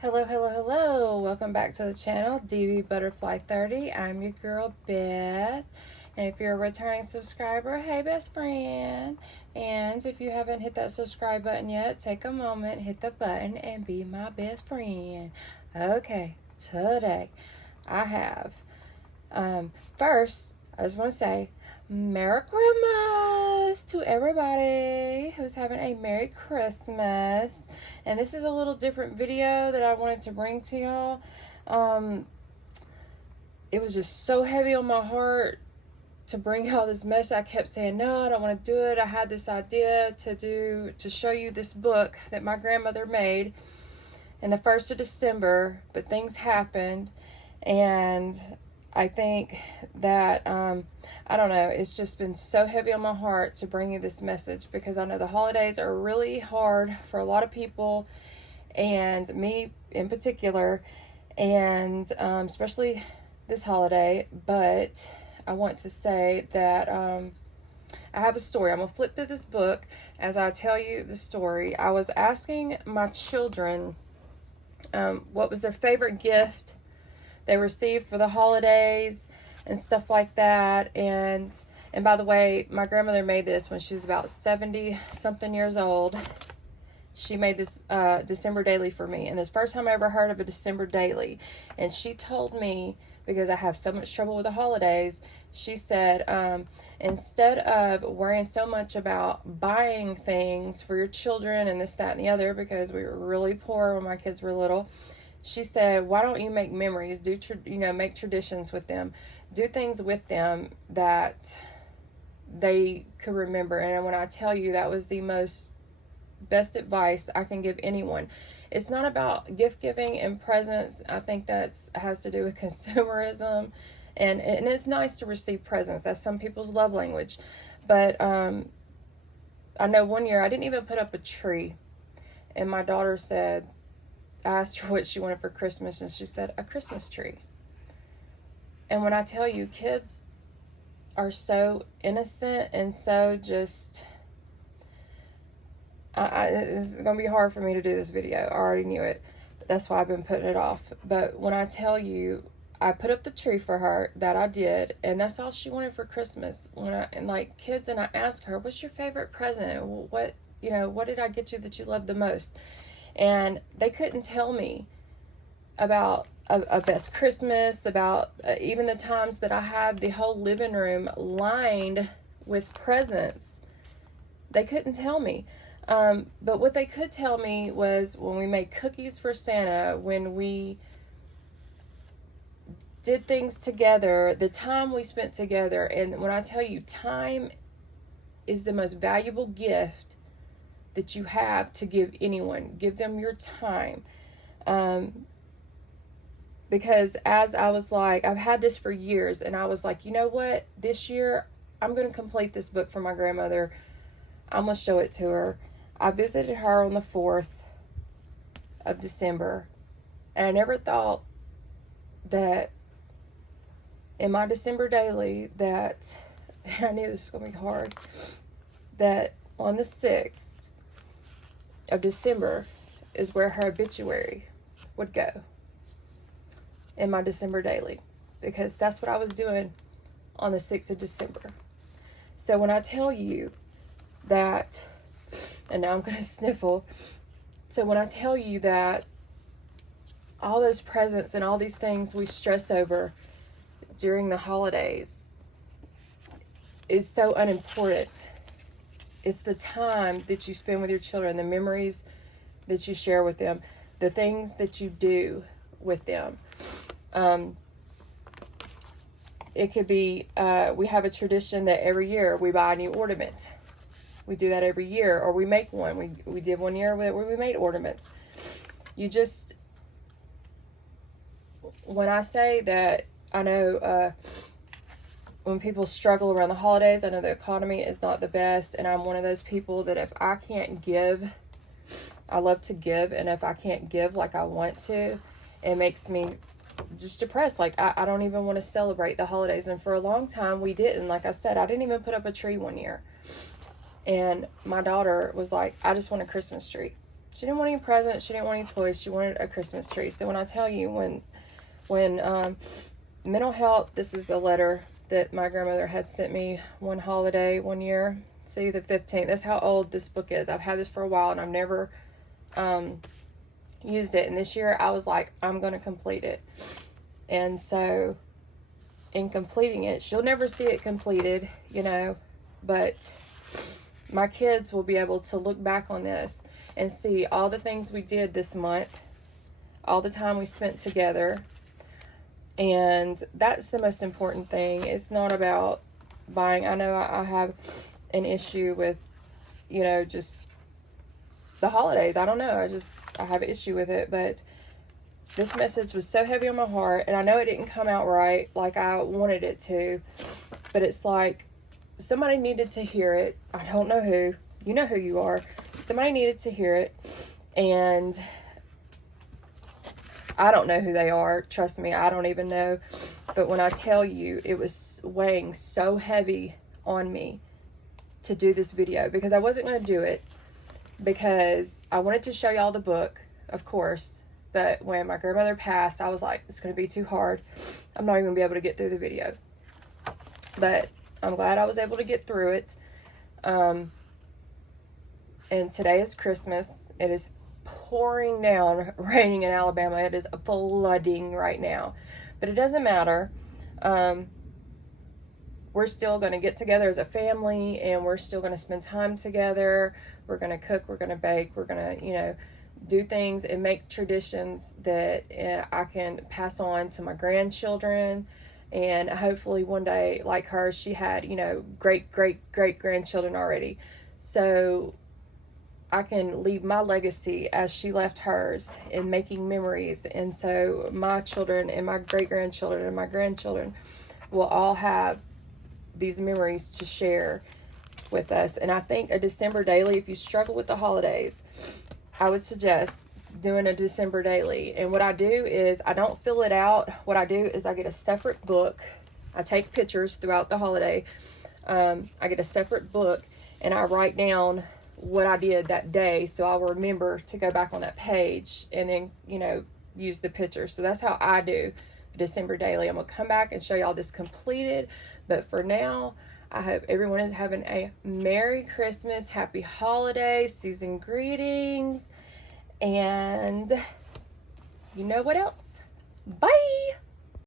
Hello, hello, hello. Welcome back to the channel, DB Butterfly 30. I'm your girl, Beth. And if you're a returning subscriber, hey, best friend. And if you haven't hit that subscribe button yet, take a moment, hit the button, and be my best friend. Okay, today I have, first, I just want to say, Merry Christmas to everybody who's having a Merry Christmas. And this is a little different video that I wanted to bring to y'all. It was just so heavy on my heart to bring y'all this message. I kept saying, no, I don't want to do it. I had this idea to show you this book that my grandmother made in the 1st of December, but things happened, and I think that, I don't know, it's just been so heavy on my heart to bring you this message, because I know the holidays are really hard for a lot of people, and me in particular, and especially this holiday. But I want to say that I have a story. I'm going to flip to this book as I tell you the story. I was asking my children what was their favorite gift they received for the holidays and stuff like that. And by the way, my grandmother made this when she was about 70 something years old. She made this December daily for me, and this first time I ever heard of a December daily. And she told me, because I have so much trouble with the holidays, she said, instead of worrying so much about buying things for your children and this, that, and the other, because we were really poor when my kids were little, she said, why don't you make memories, make traditions with them, do things with them that they could remember. And when I tell you, that was the best advice I can give anyone. It's not about gift giving and presents. I think that has to do with consumerism, and it's nice to receive presents. That's some people's love language. But I know one year I didn't even put up a tree, and my daughter said, I asked her what she wanted for Christmas, and she said, a Christmas tree. And when I tell you, kids are so innocent and so just, it's going to be hard for me to do this video. I already knew it. That's why I've been putting it off. But when I tell you, I put up the tree for her, that I did, and that's all she wanted for Christmas. And I asked her, what's your favorite present? What did I get you that you loved the most? And they couldn't tell me about a best Christmas, about even the times that I had the whole living room lined with presents. They couldn't tell me. But what they could tell me was when we made cookies for Santa, when we did things together, the time we spent together. And when I tell you, time is the most valuable gift that you have to give anyone. Give them your time. Because as I was like, I've had this for years, and I was like, you know what? This year, I'm going to complete this book for my grandmother. I'm going to show it to her. I visited her on the 4th of December, and I never thought that in my December daily that, and I knew this was going to be hard, that on the 6th of December is where her obituary would go in my December daily, because that's what I was doing on the 6th of December. So when I tell you that, and now I'm going to sniffle. So when I tell you that all those presents and all these things we stress over during the holidays is so unimportant. It's the time that you spend with your children, the memories that you share with them, the things that you do with them. It could be, we have a tradition that every year we buy a new ornament. We do that every year, or we make one. We did one year where we made ornaments. When I say that, I know when people struggle around the holidays, I know the economy is not the best, and I'm one of those people that if I can't give, I love to give, and if I can't give like I want to, it makes me just depressed. Like, I don't even want to celebrate the holidays. And for a long time, we didn't. Like I said, I didn't even put up a tree one year. And my daughter was like, I just want a Christmas tree. She didn't want any presents. She didn't want any toys. She wanted a Christmas tree. So when I tell you, when mental health, this is a letter that my grandmother had sent me one holiday one year. See, the 15th. That's how old this book is. I've had this for a while, and I've never used it. And this year, I was like, I'm going to complete it. And so, in completing it, she'll never see it completed, you know, but my kids will be able to look back on this and see all the things we did this month, all the time we spent together. And that's the most important thing. It's not about buying. I know I have an issue with, you know, just the holidays. I don't know. I have an issue with it. But this message was so heavy on my heart. And I know it didn't come out right like I wanted it to. But it's like somebody needed to hear it. I don't know who. You know who you are. Somebody needed to hear it. And I don't know who they are. Trust me, I don't even know. But when I tell you, it was weighing so heavy on me to do this video, because I wasn't going to do it because I wanted to show y'all the book, of course. But when my grandmother passed, I was like, it's going to be too hard. I'm not even going to be able to get through the video. But I'm glad I was able to get through it. And today is Christmas. It is pouring down, raining in Alabama. It is flooding right now, but it doesn't matter. We're still going to get together as a family, and we're still going to spend time together. We're going to cook, we're going to bake, we're going to, you know, do things and make traditions that I can pass on to my grandchildren. And hopefully one day, like her, she had, you know, great grandchildren already. So I can leave my legacy as she left hers in making memories. And so my children and my great-grandchildren and my grandchildren will all have these memories to share with us. And I think a December daily, if you struggle with the holidays, I would suggest doing a December daily. And what I do is I don't fill it out. What I do is I get a separate book. I take pictures throughout the holiday. I get a separate book and I write down what I did that day, so I'll remember to go back on that page and then, you know, use the picture. So that's how I do the December daily. I'm gonna come back and show y'all this completed, but for now, I hope everyone is having a Merry Christmas, Happy Holidays, season greetings, and you know what else? Bye!